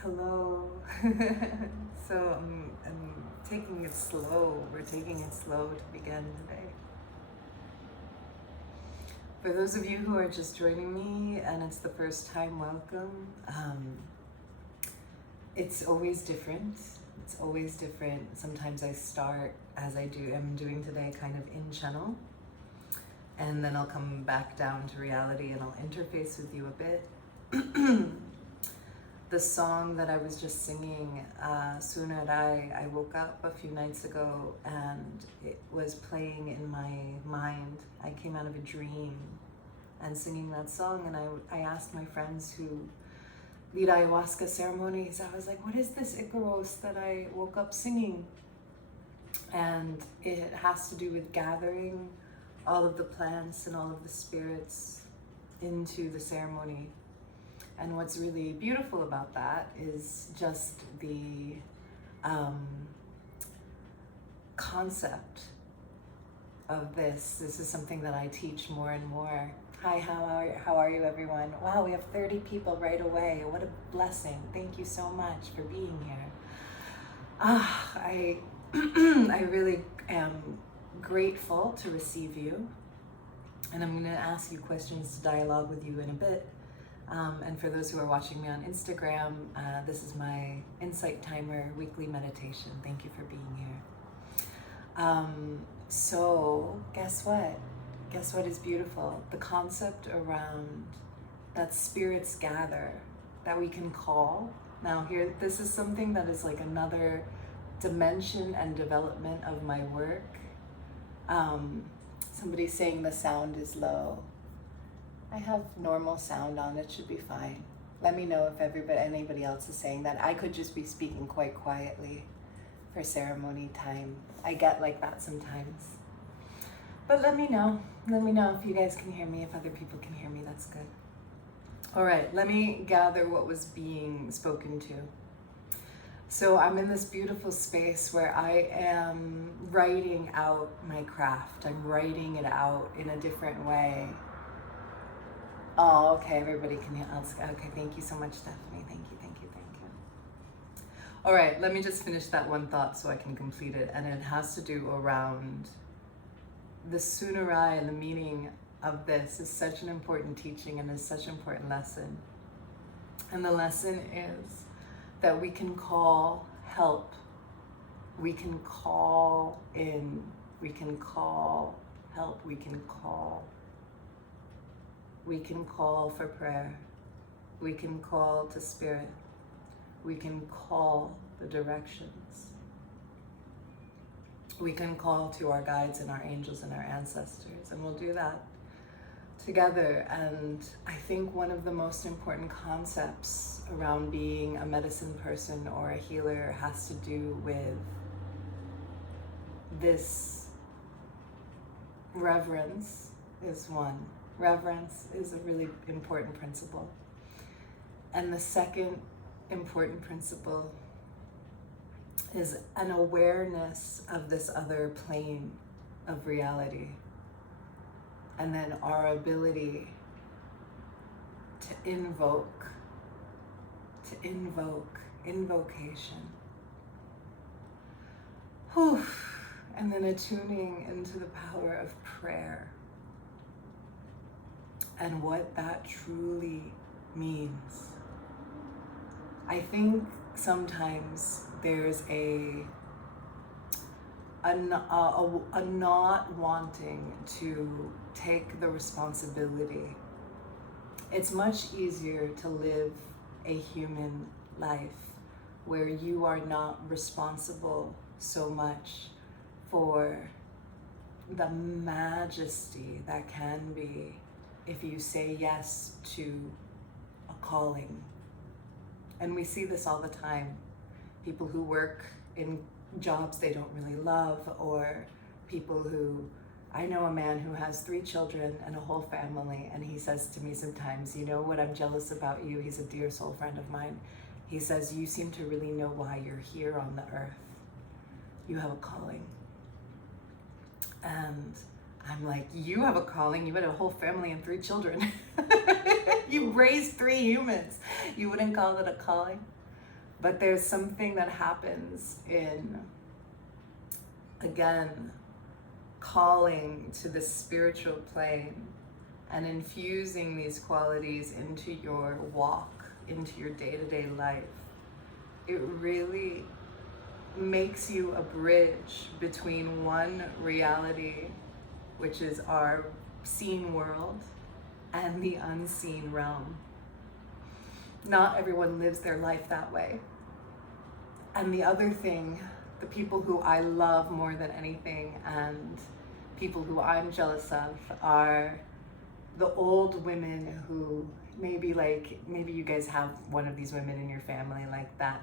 Hello. So I'm taking it slow. We're taking it slow to begin today. For those of you who are just joining me and it's the first time, welcome. It's always different. It's always different. Sometimes I start as I'm doing today, kind of in channel, and then I'll come back down to reality and I'll interface with you a bit. The song that I was just singing, Lunar, I woke up a few nights ago and it was playing in my mind. I came out of a dream and singing that song, and I asked my friends who lead ayahuasca ceremonies, I was like, what is this Icaros that I woke up singing? And it has to do with gathering all of the plants and all of the spirits into the ceremony. And what's really beautiful about that is just the concept of this. This is something that I teach more and more. Hi, how are you everyone? Wow, we have 30 people right away. What a blessing. Thank you so much for being here. I really am grateful to receive you. And I'm gonna ask you questions to dialogue with you in a bit. And for those who are watching me on Instagram, this is my Insight Timer weekly meditation. Thank you for being here. So guess what? Guess what is beautiful? The concept around that spirits gather, that we can call. Now here, this is something that is like another dimension and development of my work. Somebody's saying the sound is low. I have normal sound on, it should be fine. Let me know if anybody else is saying that. I could just be speaking quite quietly for ceremony time. I get like that sometimes. But let me know if you guys can hear me, if other people can hear me, that's good. All right, let me gather what was being spoken to. So I'm in this beautiful space where I am writing out my craft. I'm writing it out in a different way. Oh, okay, everybody can hear. Okay, thank you so much, Stephanie. Thank you. All right, let me just finish that one thought so I can complete it. And it has to do around the Sunarai, and the meaning of this is such an important teaching and is such an important lesson. And the lesson is that we can call help. We can call in. We can call help. We can call for prayer. We can call to spirit. We can call the directions. We can call to our guides and our angels and our ancestors, and we'll do that together. And I think one of the most important concepts around being a medicine person or a healer has to do with this. Reverence is one. Reverence is a really important principle. And the second important principle is an awareness of this other plane of reality. And then our ability to invoke, invocation. Whew. And then attuning into the power of prayer and what that truly means. I think sometimes there's a not wanting to take the responsibility. It's much easier to live a human life where you are not responsible so much for the majesty that can be if you say yes to a calling. And we see this all the time. People who work in jobs they don't really love, or people who, I know a man who has 3 children and a whole family, and he says to me sometimes, you know what I'm jealous about you? He's a dear soul friend of mine. He says, you seem to really know why you're here on the earth. You have a calling. And I'm like, you have a calling? You had a whole family and 3 children. You raised 3 humans. You wouldn't call it a calling? But there's something that happens in, again, calling to the spiritual plane and infusing these qualities into your walk, into your day-to-day life. It really makes you a bridge between one reality, which is our seen world, and the unseen realm. Not everyone lives their life that way. And the other thing, the people who I love more than anything and people who I'm jealous of are the old women who maybe you guys have one of these women in your family, like that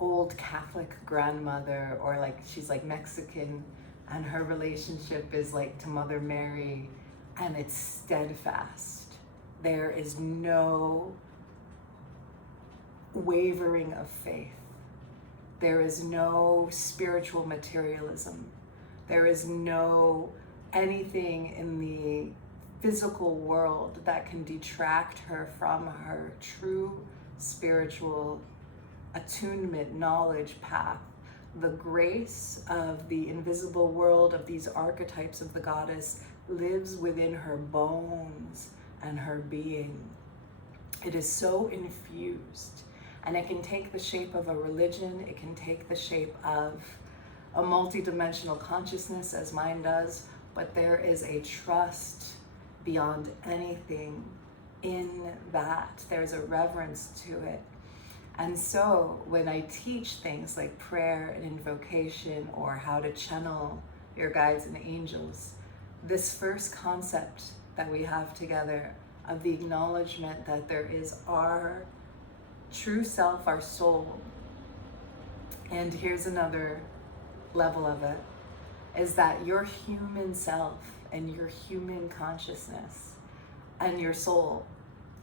old Catholic grandmother, or like she's like Mexican and her relationship is like to Mother Mary, and it's steadfast. There is no wavering of faith. There is no spiritual materialism. There is no anything in the physical world that can detract her from her true spiritual attunement, knowledge path. The grace of the invisible world, of these archetypes of the goddess, lives within her bones and her being. It is so infused, and it can take the shape of a religion, it can take the shape of a multidimensional consciousness, as mine does, but there is a trust beyond anything in that. There's a reverence to it. And so when I teach things like prayer and invocation, or how to channel your guides and angels, this first concept that we have together of the acknowledgement that there is our true self, our soul. And here's another level of it, is that your human self and your human consciousness and your soul,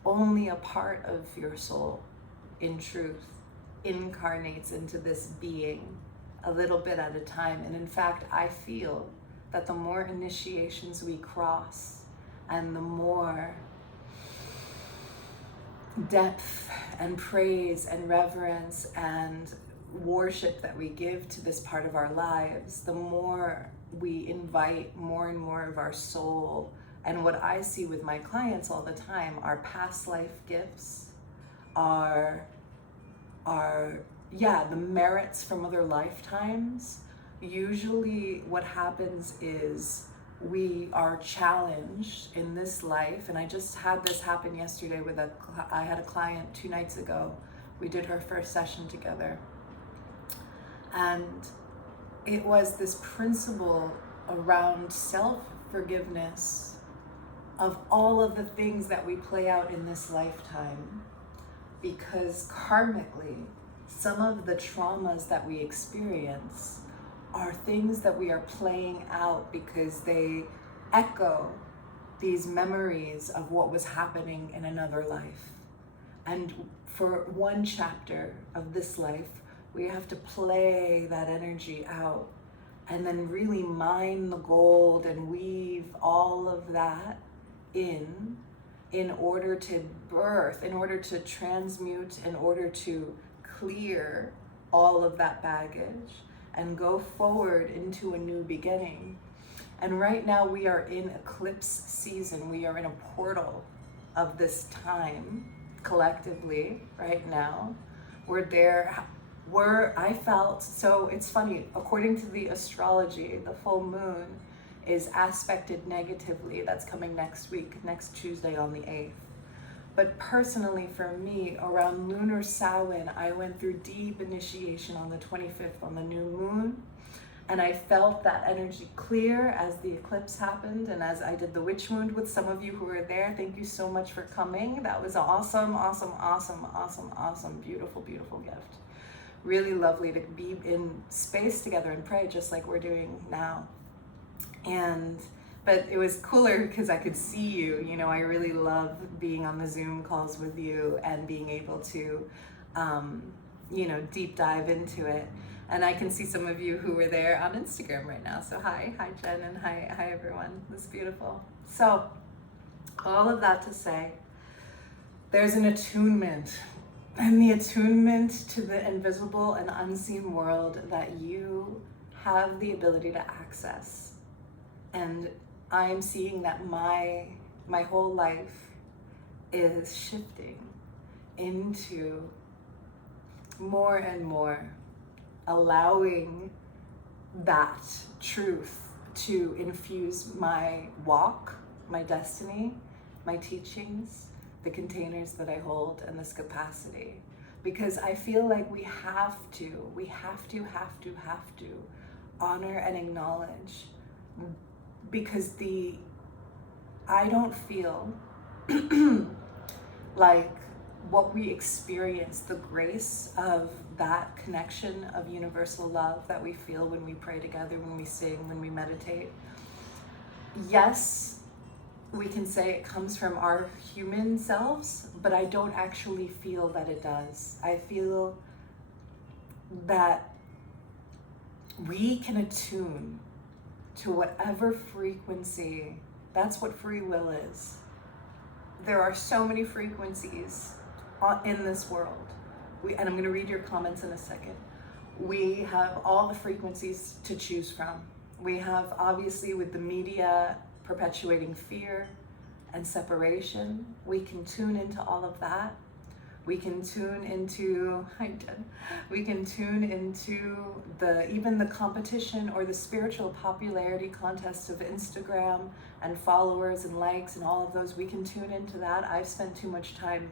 only a part of your soul in truth incarnates into this being a little bit at a time. And in fact, I feel that the more initiations we cross and the more depth and praise and reverence and worship that we give to this part of our lives, the more we invite more and more of our soul. And what I see with my clients all the time are past life gifts, are the merits from other lifetimes. Usually what happens is we are challenged in this life, and I just had this happen yesterday with I had a client 2 nights ago. We did her first session together, and it was this principle around self-forgiveness of all of the things that we play out in this lifetime, because karmically, some of the traumas that we experience are things that we are playing out because they echo these memories of what was happening in another life. And for one chapter of this life, we have to play that energy out and then really mine the gold and weave all of that in order to birth, in order to transmute, in order to clear all of that baggage and go forward into a new beginning. And right now we are in eclipse season. We are in a portal of this time collectively right now. I felt, so it's funny, according to the astrology, the full moon is aspected negatively. That's coming next week, next Tuesday on the 8th. But personally for me, around Lunar Samhain, I went through deep initiation on the 25th on the new moon. And I felt that energy clear as the eclipse happened and as I did the witch wound with some of you who were there. Thank you so much for coming. That was awesome, awesome, awesome, awesome, awesome, beautiful, beautiful gift. Really lovely to be in space together and pray just like we're doing now. But it was cooler because I could see you. You know, I really love being on the Zoom calls with you and being able to, you know, deep dive into it. And I can see some of you who were there on Instagram right now. So hi Jen, and hi everyone. It's beautiful. So all of that to say, there's an attunement, and the attunement to the invisible and unseen world that you have the ability to access. And I'm seeing that my whole life is shifting into more and more allowing that truth to infuse my walk, my destiny, my teachings, the containers that I hold, and this capacity. Because I feel like we have to honor and acknowledge, because I don't feel like what we experience, the grace of that connection of universal love that we feel when we pray together, when we sing, when we meditate. Yes, we can say it comes from our human selves, but I don't actually feel that it does. I feel that we can attune to whatever frequency. That's what free will is. There are so many frequencies in this world. And I'm going to read your comments in a second. We have all the frequencies to choose from. We have, obviously, with the media perpetuating fear and separation, we can tune into all of that. We can tune into, we can tune into even the competition or the spiritual popularity contests of Instagram and followers and likes and all of those. We can tune into that. I've spent too much time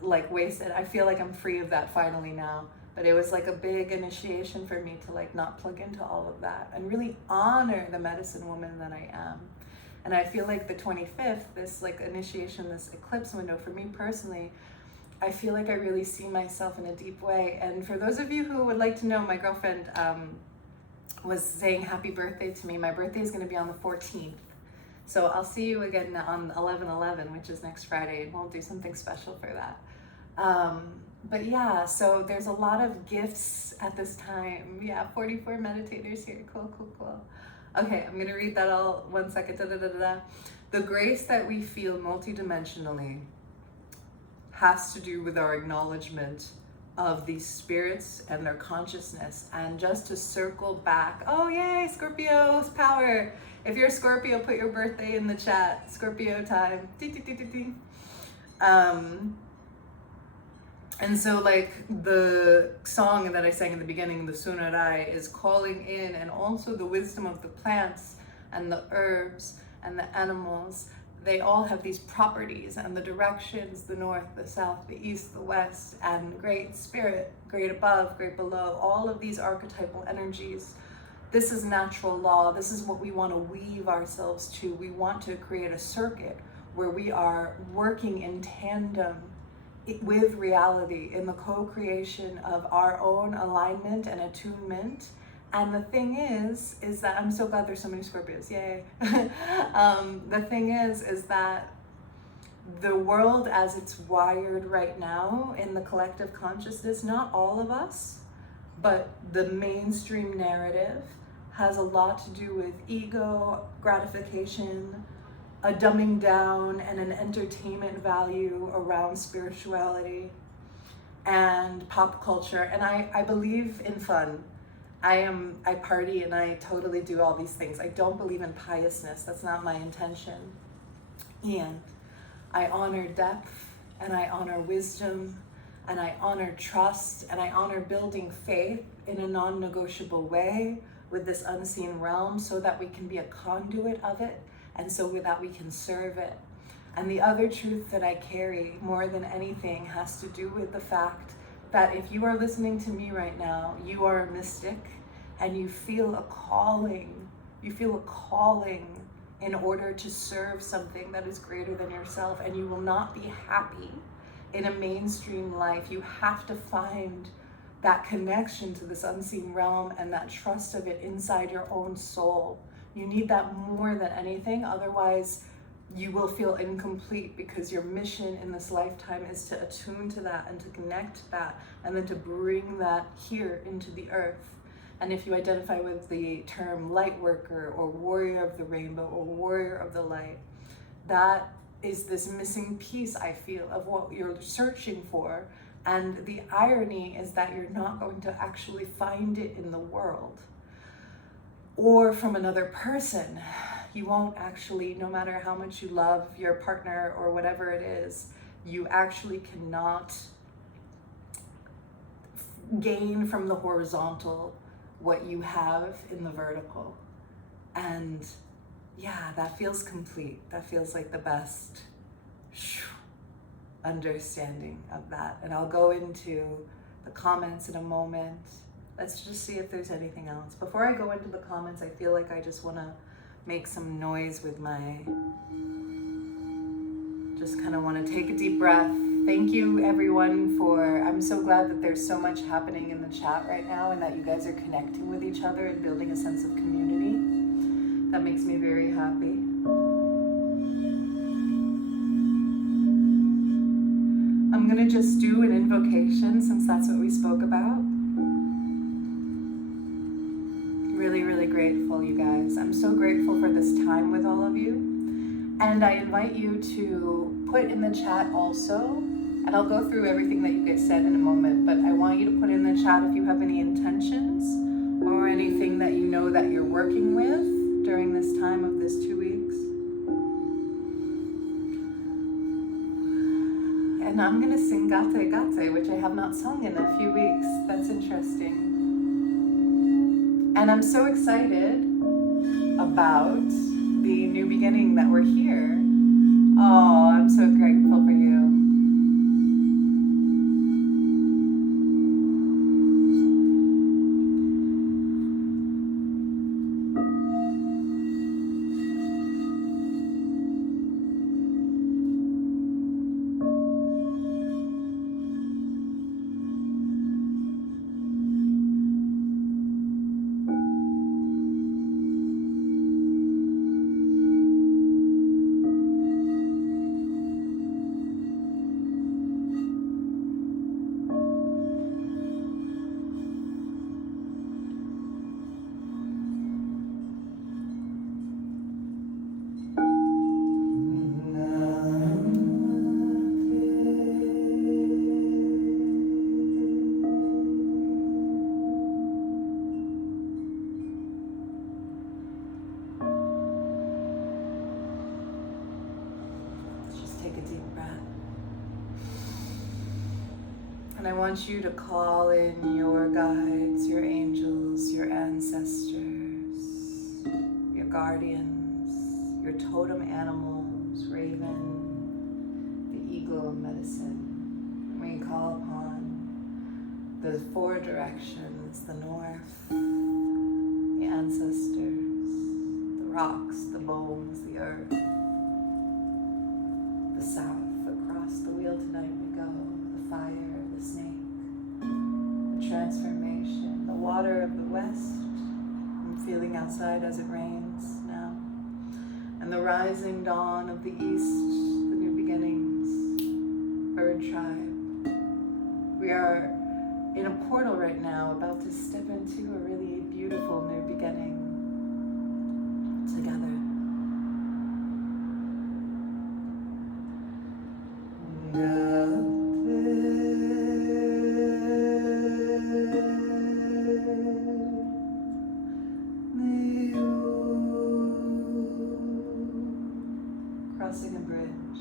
wasted. I feel like I'm free of that finally now. But it was like a big initiation for me to not plug into all of that and really honor the medicine woman that I am. And I feel like the 25th, this initiation, this eclipse window, for me personally, I feel like I really see myself in a deep way. And for those of you who would like to know, my girlfriend was saying happy birthday to me. My birthday is going to be on the 14th. So I'll see you again on 11/11, which is next Friday, and we'll do something special for that. But yeah, so there's a lot of gifts at this time. Yeah, 44 meditators here. Cool. Okay, I'm gonna read that all 1 second. The grace that we feel multidimensionally has to do with our acknowledgement of these spirits and their consciousness. And just to circle back, oh yay, Scorpio's power. If you're a Scorpio, put your birthday in the chat. Scorpio time. And so the song that I sang in the beginning, the Sunarai, is calling in, and also the wisdom of the plants and the herbs and the animals. They all have these properties and the directions, the north, the south, the east, the west, and great spirit, great above, great below, all of these archetypal energies. This is natural law. This is what we want to weave ourselves to. We want to create a circuit where we are working in tandem with reality, in the co-creation of our own alignment and attunement. And the thing is that I'm so glad there's so many Scorpios, yay. The thing is that the world as it's wired right now in the collective consciousness, not all of us, but the mainstream narrative has a lot to do with ego, gratification, a dumbing down, and an entertainment value around spirituality and pop culture. And I believe in fun. I party and I totally do all these things. I don't believe in piousness. That's not my intention. And I honor depth, and I honor wisdom, and I honor trust, and I honor building faith in a non-negotiable way with this unseen realm so that we can be a conduit of it, and so that we can serve it. And the other truth that I carry more than anything has to do with the fact that if you are listening to me right now, you are a mystic and you feel a calling. You feel a calling in order to serve something that is greater than yourself, and you will not be happy in a mainstream life. You have to find that connection to this unseen realm and that trust of it inside your own soul. You need that more than anything, otherwise you will feel incomplete, because your mission in this lifetime is to attune to that and to connect to that, and then to bring that here into the earth. And if you identify with the term light worker or warrior of the rainbow or warrior of the light, that is this missing piece, I feel, of what you're searching for. And the irony is that you're not going to actually find it in the world or from another person. You won't actually, no matter how much you love your partner or whatever it is, you actually cannot gain from the horizontal what you have in the vertical. And yeah, that feels complete. That feels like the best understanding of that. And I'll go into the comments in a moment. Let's just see if there's anything else. Before I go into the comments, I feel like I just want to make some noise with my, just kind of want to take a deep breath. Thank you everyone I'm so glad that there's so much happening in the chat right now, and that you guys are connecting with each other and building a sense of community. That makes me very happy. I'm gonna just do an invocation since that's what we spoke about. Really, really grateful, you guys. I'm so grateful for this time with all of you. And I invite you to put in the chat also, and I'll go through everything that you guys said in a moment, but I want you to put in the chat if you have any intentions or anything that you know that you're working with during this time of this 2 weeks. And I'm gonna sing Gate Gate, which I have not sung in a few weeks. That's interesting. And I'm so excited about the new beginning that we're here. Oh, I'm so grateful for you. And I want you to call in your guides, your angels, your ancestors, your guardians, your totem animals, raven, the eagle of medicine. We call upon the 4 directions, the north, the ancestors, the rocks, the bones, the earth, the south. Across the wheel tonight we go, the fire, the snake, the transformation, the water of the west. I'm feeling outside as it rains now. And the rising dawn of the east, the new beginnings, bird tribe. We are in a portal right now, about to step into a really beautiful new beginning together. Crossing a bridge.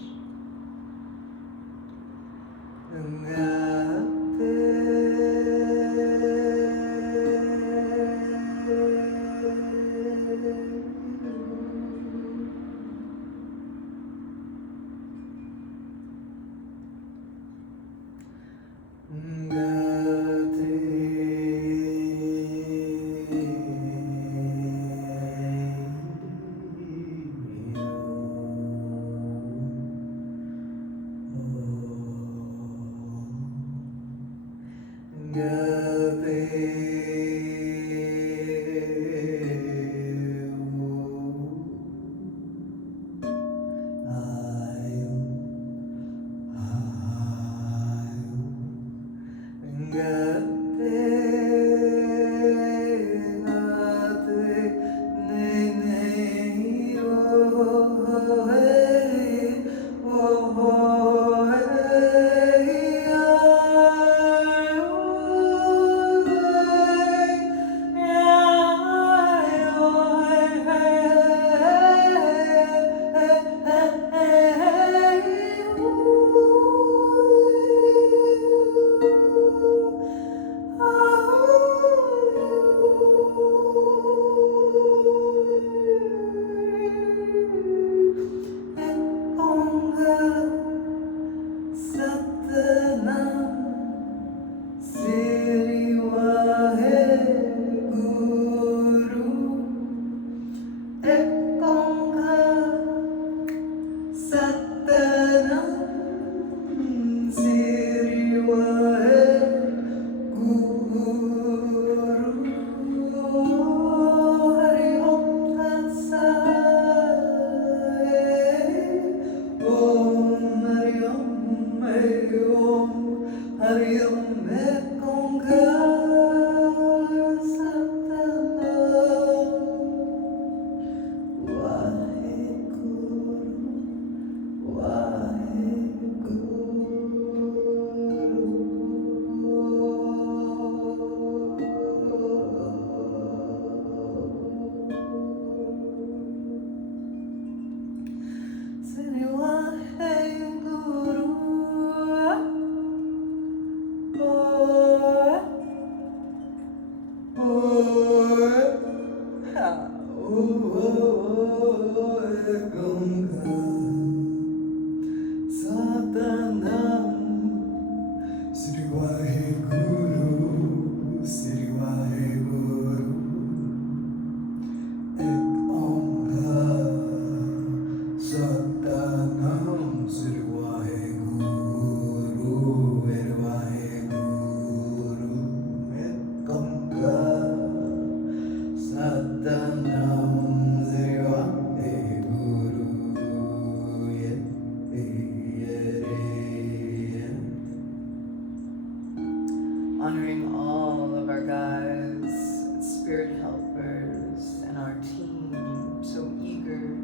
Honoring all of our guides, spirit helpers, and our team, so eager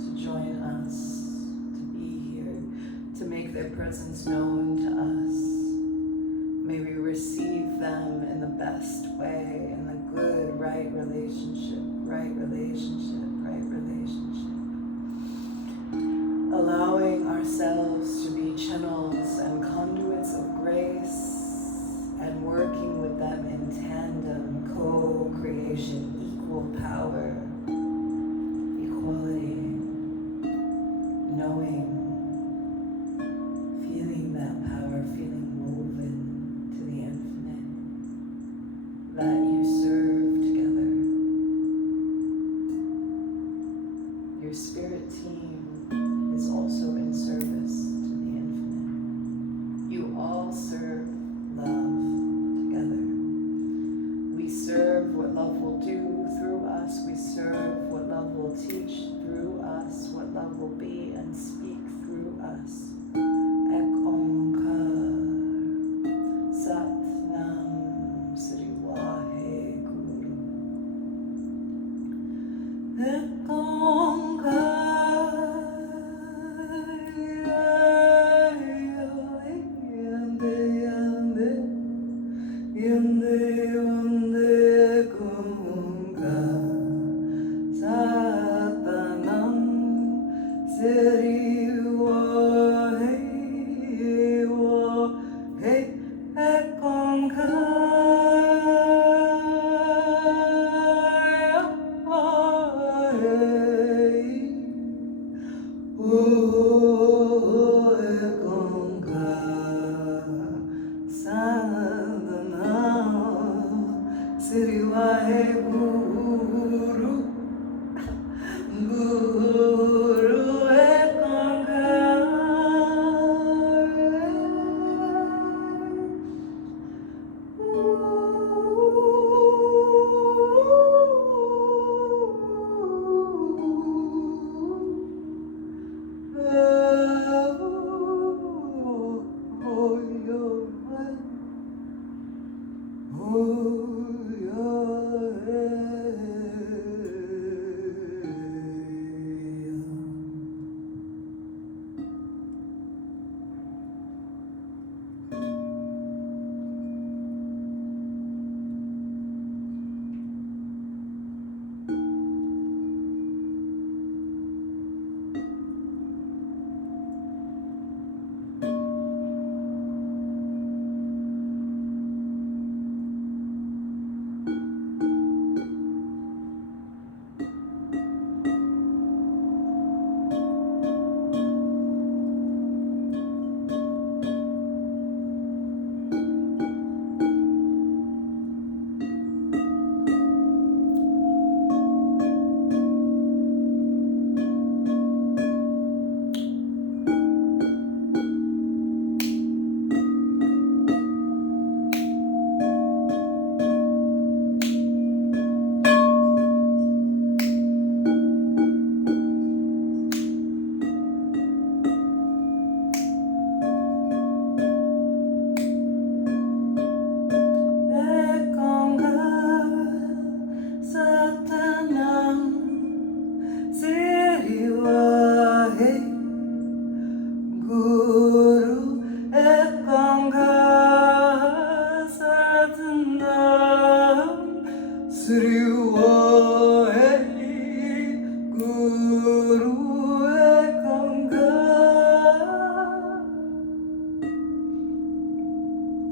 to join us, to be here, to make their presence known to us. May we receive them in the best way, in the good, right relationship, right relationship, right relationship. Allowing ourselves to be channels and conduits of grace, and working with them in tandem, co-creation, equal power, equality, knowing, feeling that power,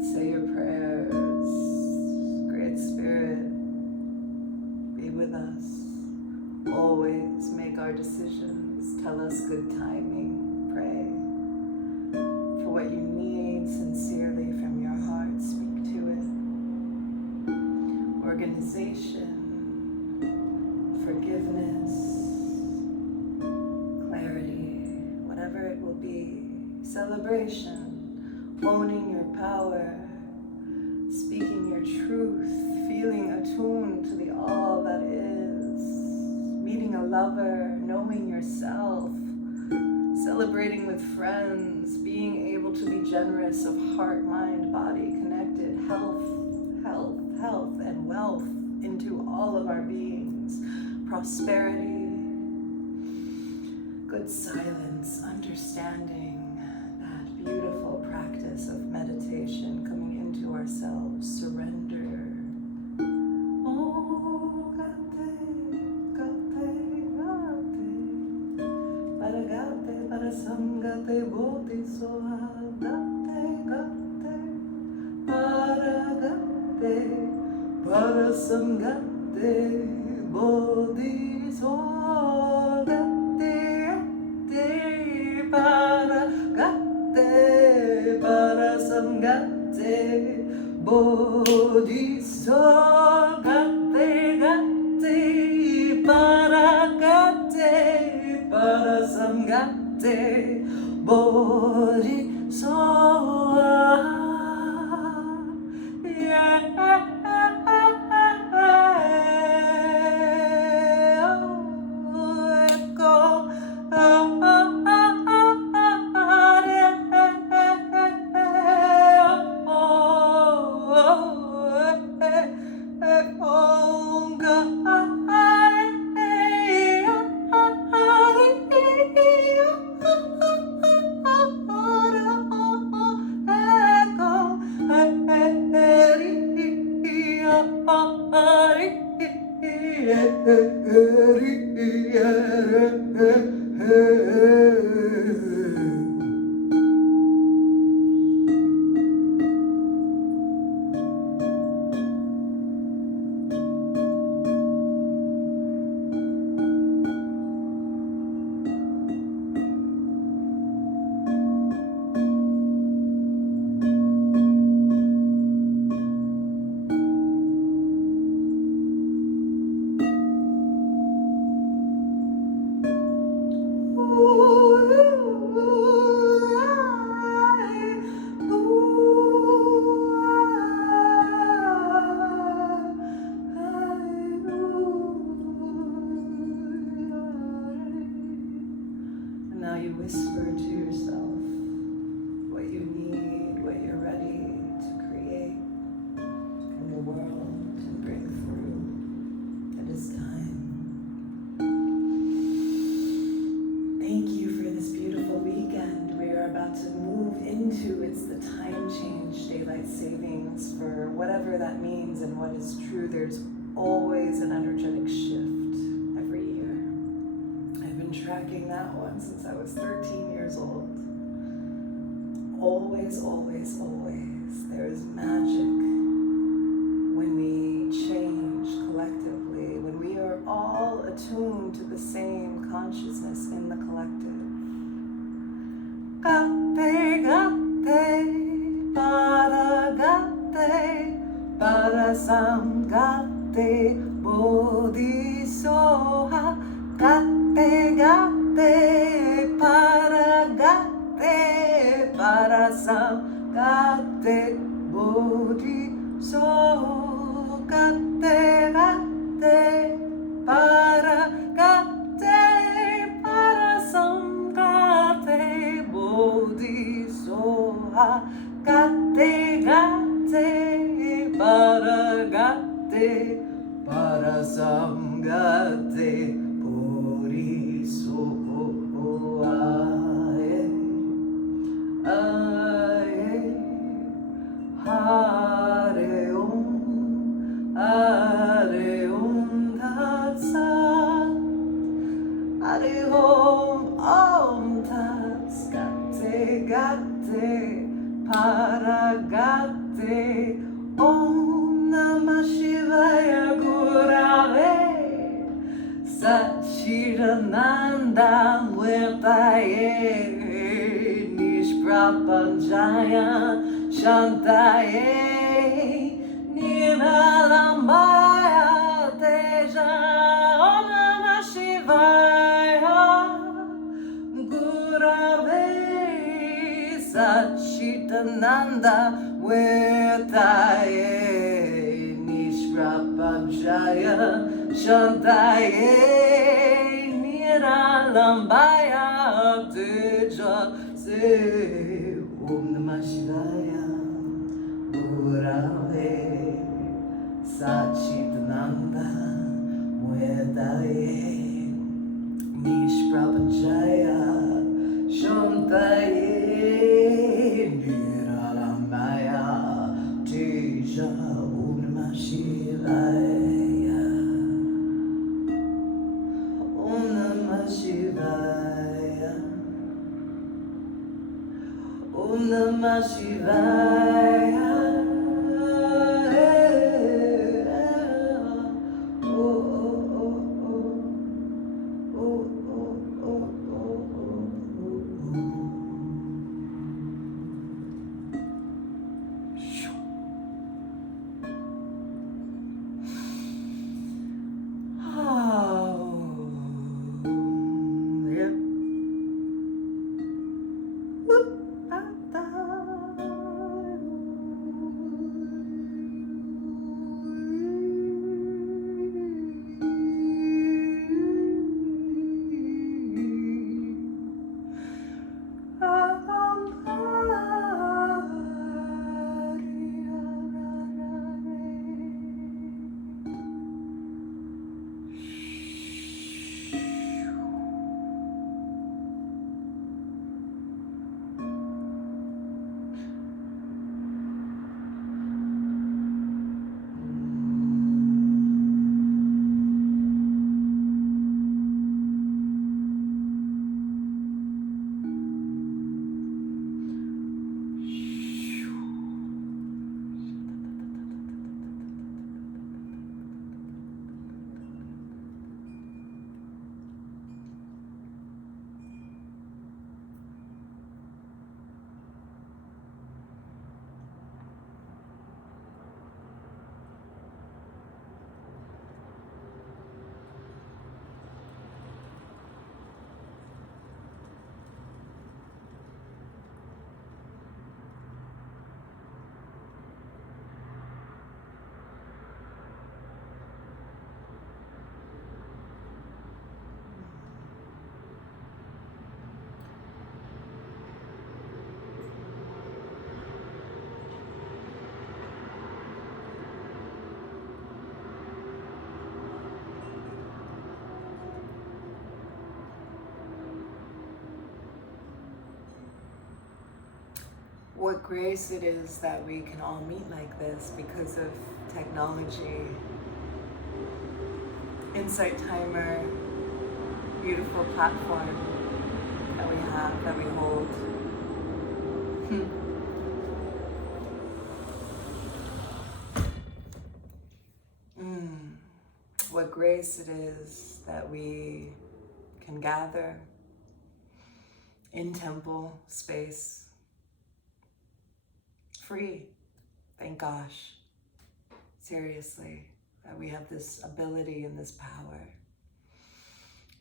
Say your prayers. Great Spirit, be with us. Always make our decisions. Tell us good timing. Pray for what you need sincerely from your heart. Speak to it. Organization, forgiveness, clarity, whatever it will be. Celebration, owning your power, speaking your truth, feeling attuned to the all that is, meeting a lover, knowing yourself, celebrating with friends, being able to be generous of heart, mind, body, connected, health, and wealth into all of our beings, prosperity, good silence, understanding, that beautiful practice of meditation, coming into ourselves, surrender. Oh, para sangate bodhi soha gate para sangate bodhi soha gate para sangate bodhi soha gate para sangate bodhi soha. savings for whatever that means and what is true. There's always an energetic shift every year. I've been tracking that one since I was 13 years old. Always, always, always. There is magic when we change collectively, when we are all attuned to the same consciousness in the collective. Gatte, gatte, para sam, gatte, bodhi soha, gatte, gatte, para sam, gatte, bodhi soha, gatte, gatte, para sam, gatte, bodhi soha, gatte, gatte, para sam, gatte, bodhi soha. Hare Om Tat Sat, Hare Om Tat Sat, Gatte, para Gatte, Om Namah Shivaya Gurave, Satchidananda Murtaye, Nishprapanjaya Shantaye, Niralamaya Teja, Om Namah Shivaya Gurave, Satchidananda Murtaye, Nishprapanjaya Shantaye, Niralamaya Teja, Om Namah Shivaya Gurave, Satchidananda Murtaye, Nishprapanjaya Shantaye, Niralamaya Teja. Om Namah Shivaya, Om Namah Shivaya, Om Namah Shivaya. what grace it is that we can all meet like this because of technology. Insight Timer, beautiful platform that we have, that we hold. What grace it is that we can gather in temple space, free, thank gosh, seriously, that we have this ability and this power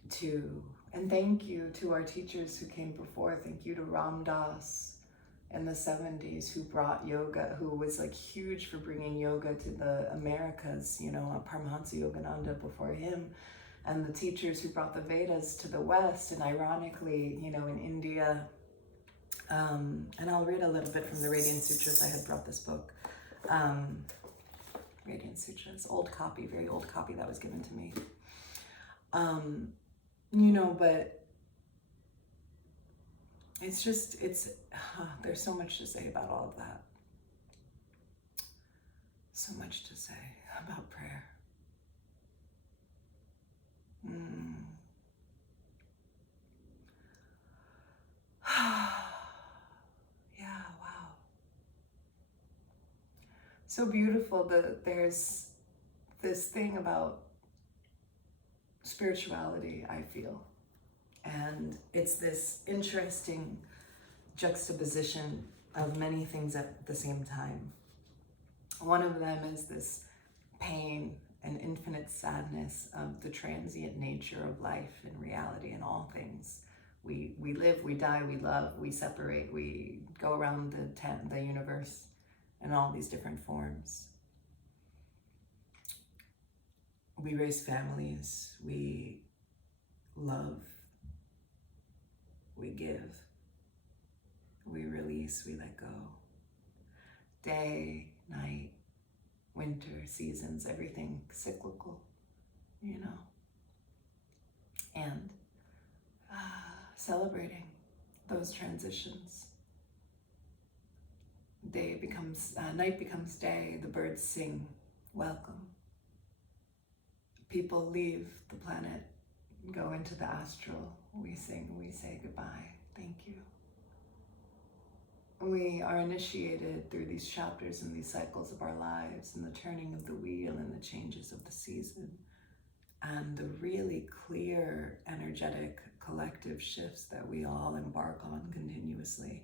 to, and thank you to our teachers who came before. Thank you to Ram Dass in the 70s who brought yoga, who was like huge for bringing yoga to the Americas, you know, Paramahansa Yogananda before him, and the teachers who brought the Vedas to the West, and ironically, you know, in India, and I'll read a little bit from the Radiant Sutras. I had brought this book, Radiant Sutras, old copy, very old copy that was given to me. You know, but it's just, there's so much to say about all of that. So much to say about prayer. Yeah, wow. So beautiful that there's this thing about spirituality, I feel. And it's this interesting juxtaposition of many things at the same time. One of them is this pain and infinite sadness of the transient nature of life and reality and all things. We live, we die, we love, we separate, we go around the universe in all these different forms. We raise families, we love, we give, we release, we let go. Day, night, winter, seasons, everything cyclical, you know. And celebrating those transitions. Night becomes day, the birds sing, welcome. People leave the planet, go into the astral, we sing, we say goodbye, thank you. We are initiated through these chapters and these cycles of our lives, and the turning of the wheel and the changes of the season, and the really clear, energetic, collective shifts that we all embark on continuously,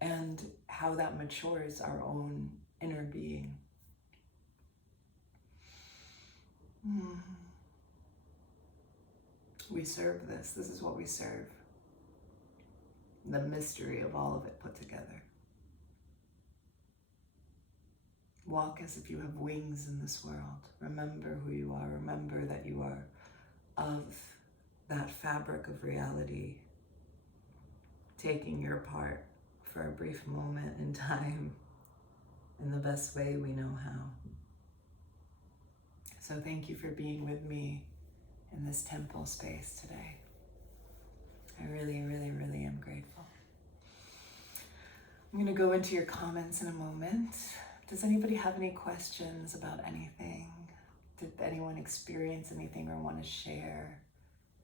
and how that matures our own inner being. We serve this. This is what we serve. The mystery of all of it put together. Walk as if you have wings in this world. Remember who you are. Remember that you are of that fabric of reality, taking your part for a brief moment in time in the best way we know how. So thank you for being with me in this temple space today. I really, really, really am grateful. I'm going to go into your comments in a moment. Does anybody have any questions about anything? Did anyone experience anything or want to share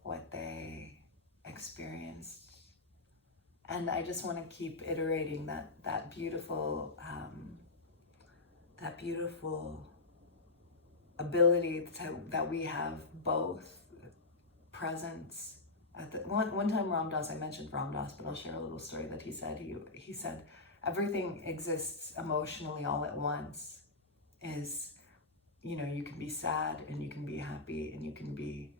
what they experienced? And I just want to keep iterating that beautiful ability that we have both presence. At the one time, Ram Dass, I mentioned Ram Dass, but I'll share a little story that he said. He said everything exists emotionally all at once. Is, you know, you can be sad and you can be happy and you can be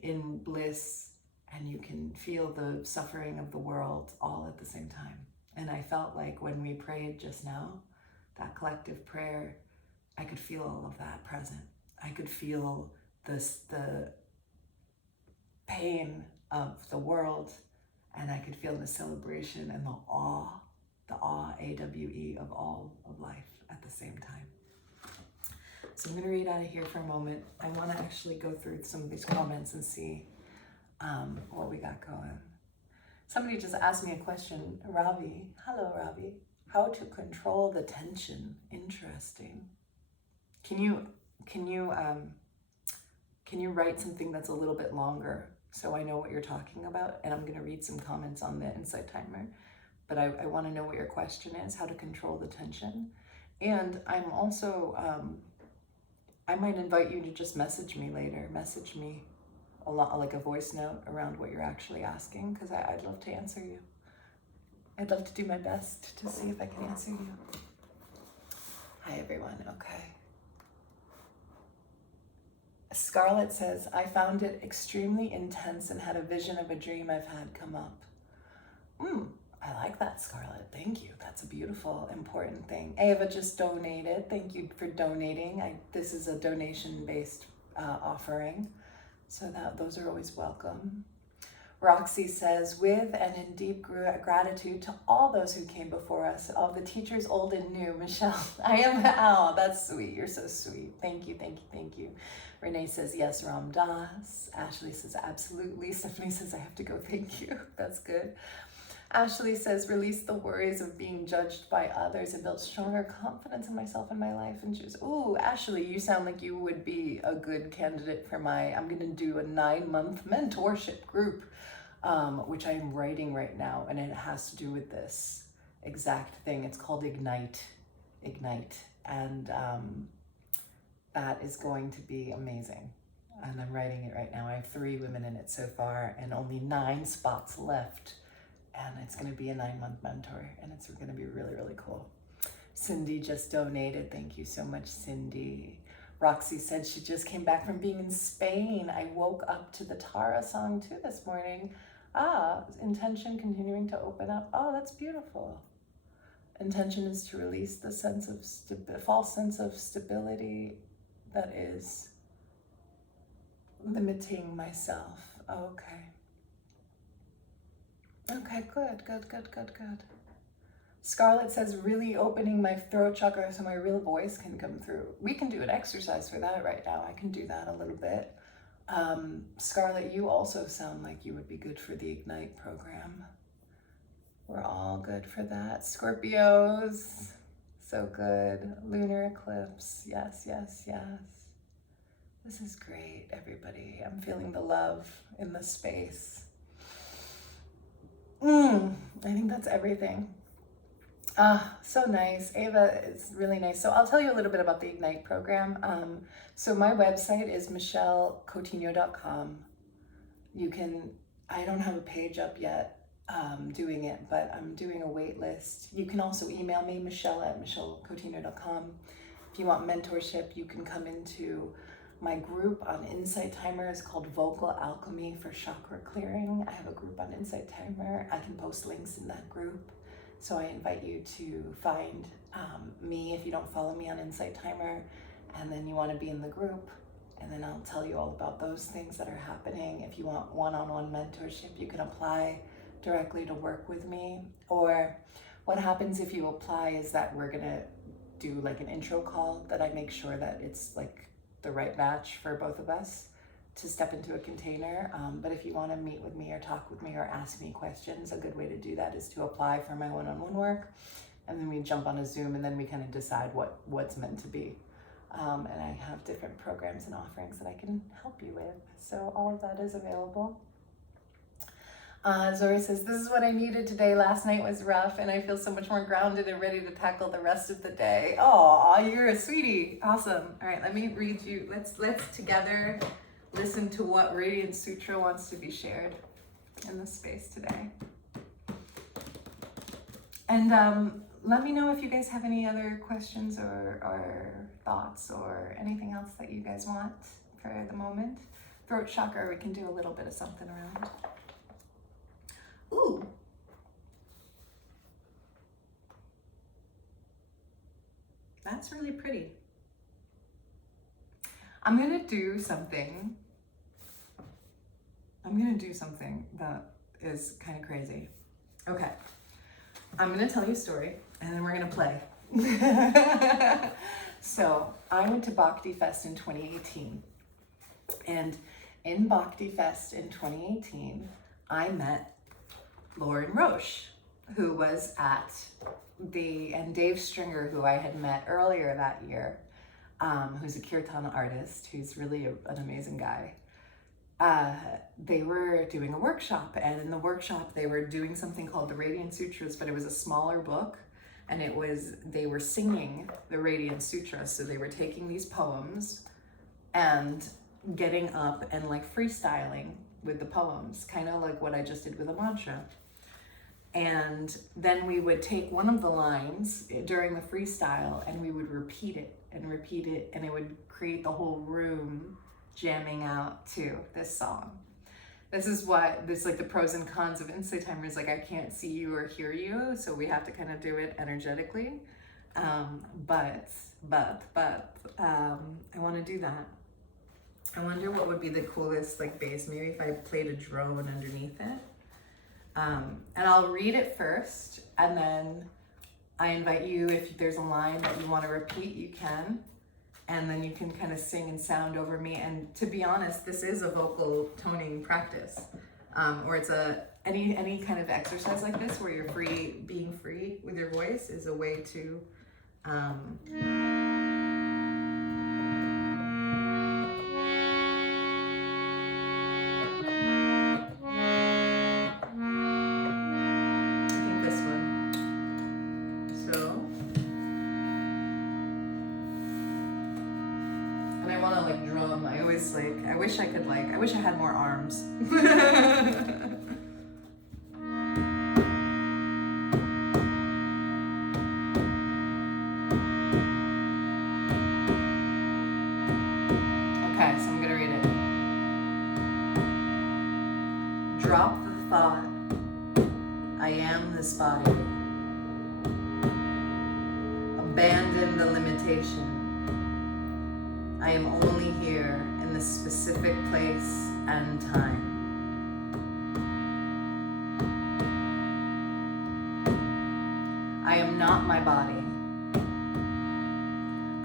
in bliss and you can feel the suffering of the world all at the same time. And I felt like when we prayed just now, that collective prayer, I could feel all of that present. I could feel the pain of the world, and I could feel the celebration and the awe, A-W-E, of all of life at the same time. So I'm going to read out of here for a moment. I want to actually go through some of these comments and see what we got going. Somebody just asked me a question, Ravi. Hello, Ravi. How to control the tension? Interesting. Can you write something that's a little bit longer so I know what you're talking about? And I'm going to read some comments on the Insight Timer. But I want to know what your question is, how to control the tension. And I'm also, I might invite you to just message me later. Message me a lot, like a voice note around what you're actually asking, because I'd love to answer you. I'd love to do my best to see if I can answer you. Hi, everyone. Okay. Scarlett says, I found it extremely intense and had a vision of a dream I've had come up. I like that, Scarlett. Thank you. That's a beautiful, important thing. Ava just donated. Thank you for donating. This is a donation-based offering, so those are always welcome. Roxy says, with and in deep gratitude to all those who came before us, all the teachers old and new. Michelle, I am, oh, that's sweet. You're so sweet. Thank you, thank you, thank you. Renee says, yes, Ram Das. Ashley says, absolutely. Stephanie says, I have to go, thank you. That's good. Ashley says, release the worries of being judged by others and build stronger confidence in myself and my life. And she was, ooh, Ashley, you sound like you would be a good candidate for I'm going to do a 9-month mentorship group, which I'm writing right now. And it has to do with this exact thing. It's called Ignite. And that is going to be amazing. And I'm writing it right now. I have 3 women in it so far and only 9 spots left. And it's going to be a 9-month mentor, and it's going to be really, really cool. Cindy just donated. Thank you so much, Cindy. Roxy said she just came back from being in Spain. I woke up to the Taurus song too this morning. Intention continuing to open up. Oh, that's beautiful. Intention is to release the sense of false sense of stability that is limiting myself. Oh, okay. Okay, good. Scarlett says, really opening my throat chakra so my real voice can come through. We can do an exercise for that right now. I can do that a little bit. Scarlett, you also sound like you would be good for the Ignite program. We're all good for that. Scorpios, so good. Lunar eclipse, yes. This is great, everybody. I'm feeling the love in the space. I think that's everything. So nice. Ava, it's really nice. So I'll tell you a little bit about the Ignite program. So my website is michellecoutinho.com. I don't have a page up yet doing it, but I'm doing a wait list. You can also email me, michelle@michellecoutinho.com. If you want mentorship, you can come into my group on Insight Timer. Is called Vocal Alchemy for Chakra Clearing. I have a group on Insight Timer. I can post links in that group. So I invite you to find me if you don't follow me on Insight Timer, and then you want to be in the group, and then I'll tell you all about those things that are happening. If you want one-on-one mentorship, you can apply directly to work with me. Or what happens if you apply is that we're gonna do like an intro call that I make sure that it's like the right match for both of us to step into a container. But if you want to meet with me or talk with me or ask me questions, a good way to do that is to apply for my one-on-one work, and then we jump on a Zoom, and then we kind of decide what's meant to be. And I have different programs and offerings that I can help you with. So all of that is available. Zori says, this is what I needed today. Last night was rough, and I feel so much more grounded and ready to tackle the rest of the day. Oh, you're a sweetie. Awesome. All right, let me read you. Let's together listen to what Radiant Sutra wants to be shared in this space today. And let me know if you guys have any other questions or thoughts or anything else that you guys want for the moment. Throat chakra, we can do a little bit of something around. Ooh. That's really pretty. I'm gonna do something that is kind of crazy. Okay. I'm gonna tell you a story, and then we're gonna play. So I went to Bhakti Fest in 2018, and in Bhakti Fest in 2018, I met Lauren Roche, who was at and Dave Stringer, who I had met earlier that year, who's a kirtan artist, who's really an amazing guy. They were doing a workshop, and in the workshop they were doing something called the Radiant Sutras, but it was a smaller book, and they were singing the Radiant Sutras. So they were taking these poems and getting up and like freestyling with the poems, kind of like what I just did with a mantra. And then we would take one of the lines during the freestyle and we would repeat it, and it would create the whole room jamming out to this song. This is like the pros and cons of Insight Timer is like, I can't see you or hear you, so we have to kind of do it energetically. But I want to do that. I wonder what would be the coolest like bass, maybe if I played a drone underneath it. And I'll read it first, and then I invite you, if there's a line that you want to repeat, you can. And then you can kind of sing and sound over me. And to be honest, this is a vocal toning practice, or it's any kind of exercise like this where you're being free with your voice is a way to I wish I had more arms. Okay, so I'm gonna read it. Drop the thought, I am this body. Abandon the limitation. I am only here in this specific place and time. I am not my body.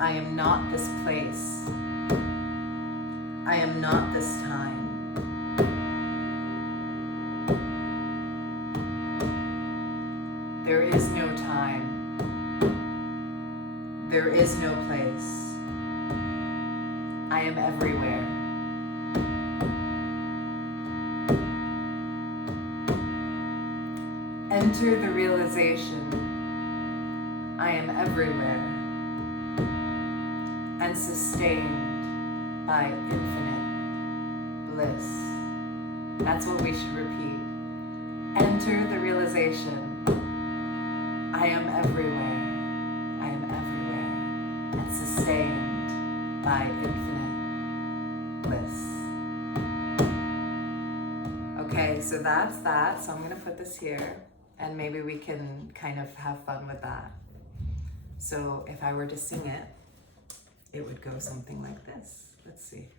I am not this place. I am not this time. There is no time. There is no place. I am everywhere. Enter the realization, I am everywhere and sustained by infinite bliss. That's what we should repeat. Enter the realization, I am everywhere. I am everywhere and sustained by infinite bliss. Okay, so that's that. So I'm gonna put this here, and maybe we can kind of have fun with that. So if I were to sing it, it would go something like this. Let's see.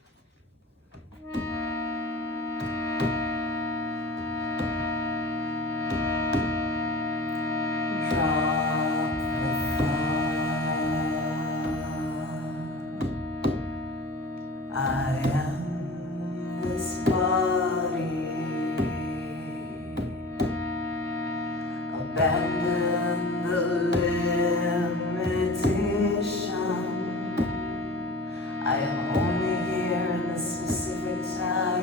I am only here in the specific time.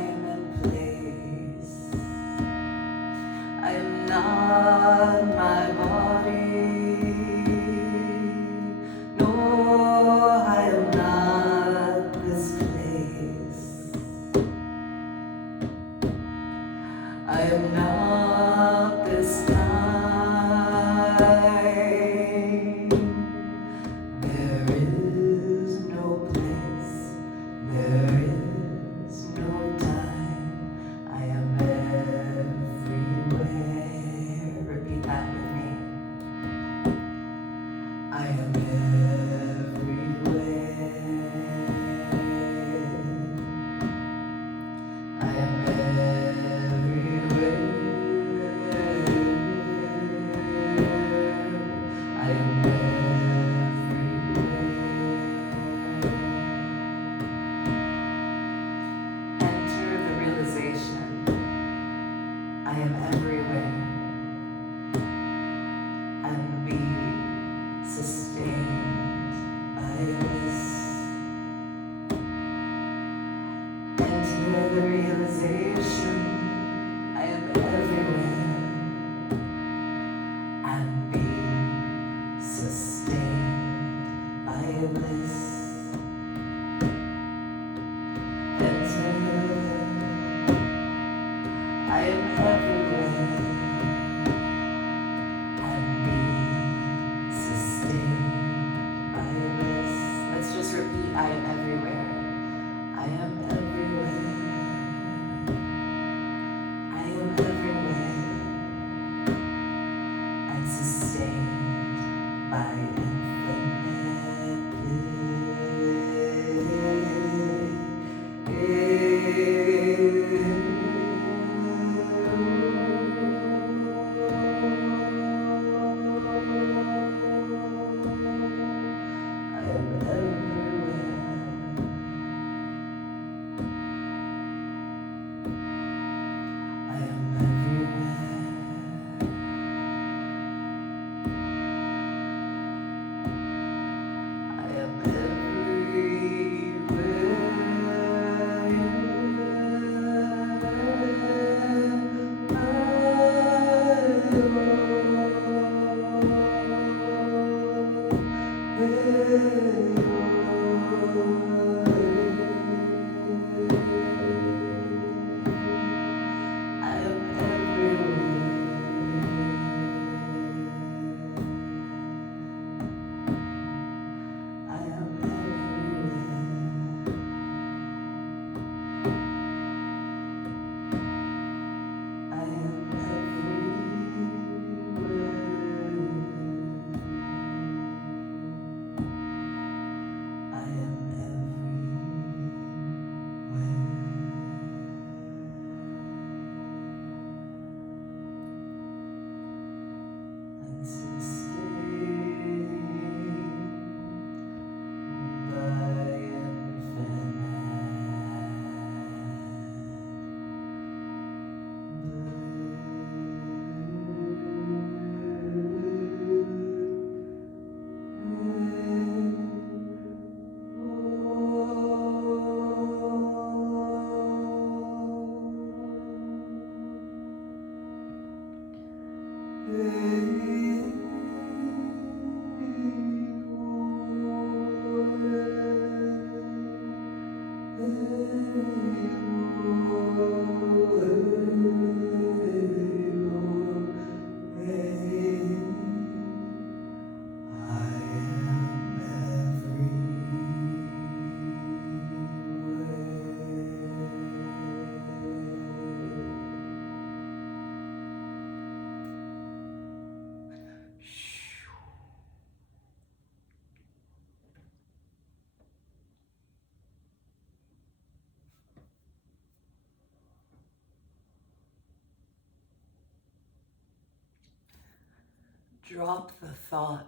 Drop the thought,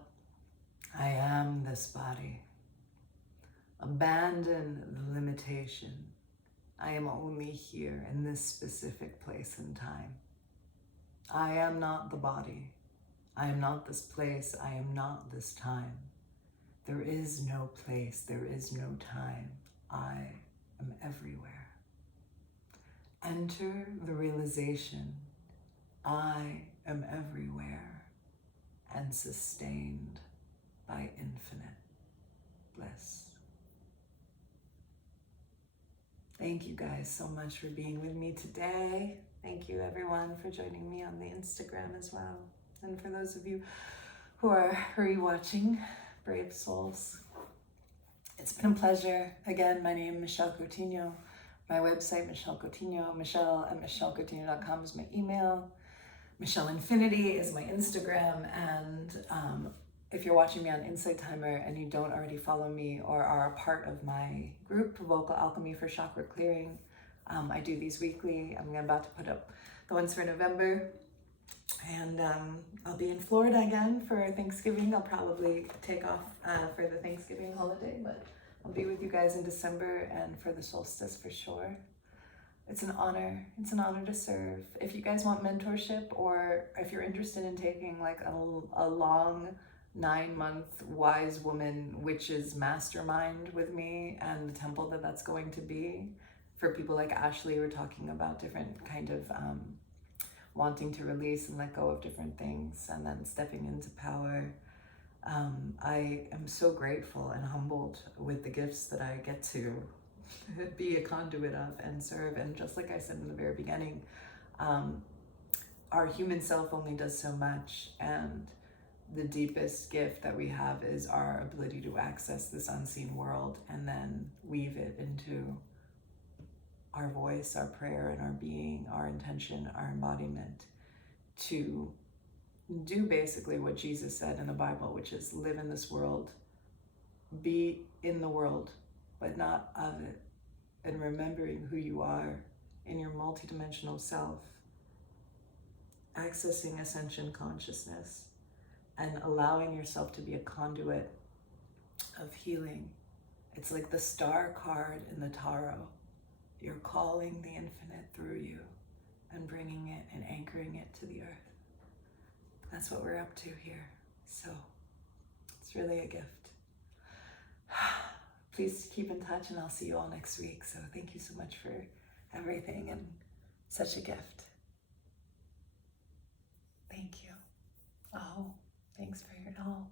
I am this body. Abandon the limitation. I am only here in this specific place and time. I am not the body. I am not this place. I am not this time. There is no place. There is no time. I am everywhere. Enter the realization, I am everywhere and sustained by infinite bliss. Thank you guys so much for being with me today. Thank you everyone for joining me on the Instagram as well. And for those of you who are rewatching, brave souls, it's been a pleasure. Again, my name is Michelle Coutinho. My website, Michelle Coutinho, michelle@michellecoutinho.com is my email. Michelle Infinity is my Instagram, and if you're watching me on Insight Timer and you don't already follow me or are a part of my group, Vocal Alchemy for Chakra Clearing, I do these weekly. I'm about to put up the ones for November, and I'll be in Florida again for Thanksgiving. I'll probably take off for the Thanksgiving holiday, but I'll be with you guys in December and for the solstice for sure. It's an honor. It's an honor to serve. If you guys want mentorship, or if you're interested in taking like a long 9-month wise woman witches mastermind with me and the temple that's going to be, for people like Ashley, we're talking about different kind of wanting to release and let go of different things and then stepping into power. I am so grateful and humbled with the gifts that I get to be a conduit of and serve. And just like I said in the very beginning, our human self only does so much, and the deepest gift that we have is our ability to access this unseen world and then weave it into our voice, our prayer, and our being, our intention, our embodiment, to do basically what Jesus said in the Bible, which is live in this world, be in the world, but not of it, and remembering who you are in your multidimensional self, accessing ascension consciousness, and allowing yourself to be a conduit of healing. It's like the star card in the tarot. You're calling the infinite through you and bringing it and anchoring it to the earth. That's what we're up to here. So it's really a gift. Please keep in touch, and I'll see you all next week. So thank you so much for everything, and such a gift. Thank you. Oh, thanks for your all.